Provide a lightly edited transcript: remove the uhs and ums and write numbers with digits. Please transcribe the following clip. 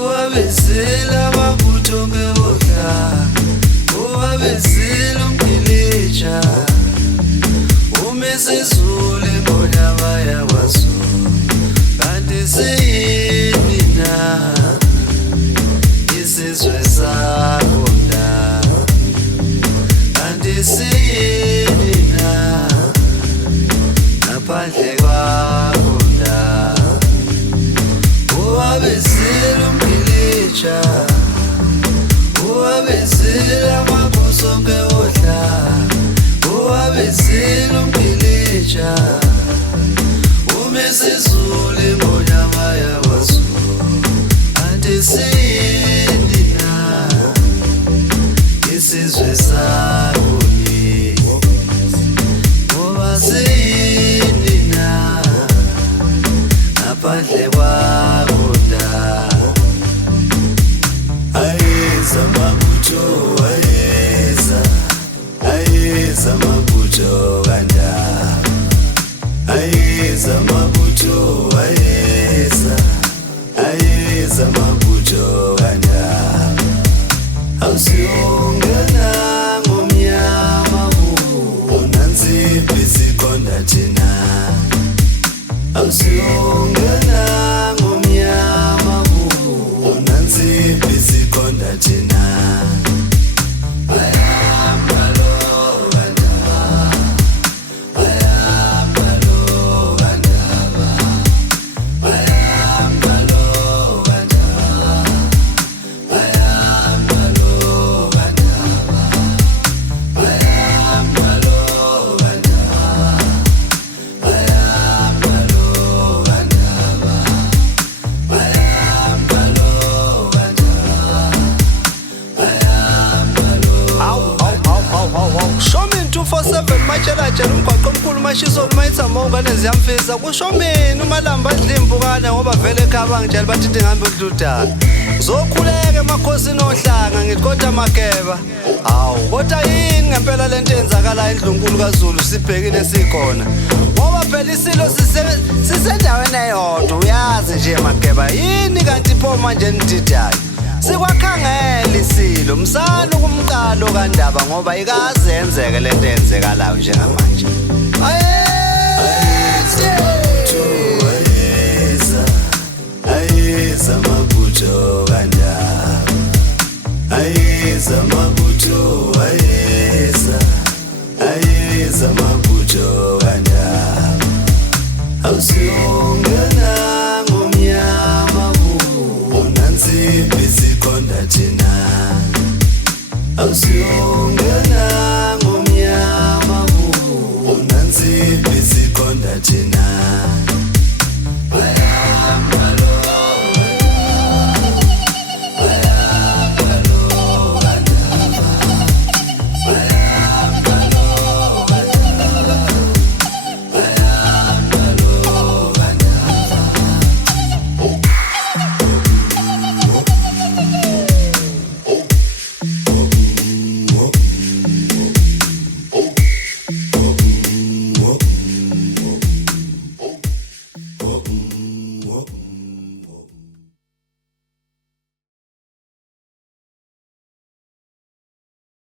Uwabizela mabutho ngeodla, uwabizela umgilitsha, umesizulu ngonyama yakwaZulu, kanti siyini na isizwe sakunda, kanti siyini na ngaphandle kwakunda. Uwabizela umgilitsha, uwabizela amabutho ngeodla, uwabizela umgilitsha, umesizulu ngonyama yakwaZulu, kanti siyini na isizwe sakuni, ngoba siyini na ngaphandle kwakunda. Ayeza mabutho, ayeza mabutho kandaba, ayeza mabutho, ayeza mabutho kandaba. Awusiyongena ngomnyama unanziphi sikhonda thina, awusiyongena ngomnyama unanziphi sikhonda thina. Matshela umgwaqo omkhulu mashiso lumayithamo ngane ziyamfisa kusho mina umalamba adla impukane ngoba vele ekhaya bangitshela bathi ngihambe udludala zokhuleke emakhosini ohlanga ngithi kodwa mageba hawu kodwa yini ngempela lento enzakala endlunkulu kaZulu sibhekile sikhona ngoba phela isilo sisendaweni eyodwa uyazi nje mageba yini kanti pho manje nididayo sikwakhangela isilo msana kumqalo kaNdaba ngoba ikaze yenzeke lento eyenzekalayo njengamanje. Ayeza mabutho kaNdaba, ayeza mabutho, ayeza mabutho kaNdaba. Awusiyongena ngomnyama unanziphi sikhonda thina, awusiyongena ngomnyama unanziphi sikhonda thina.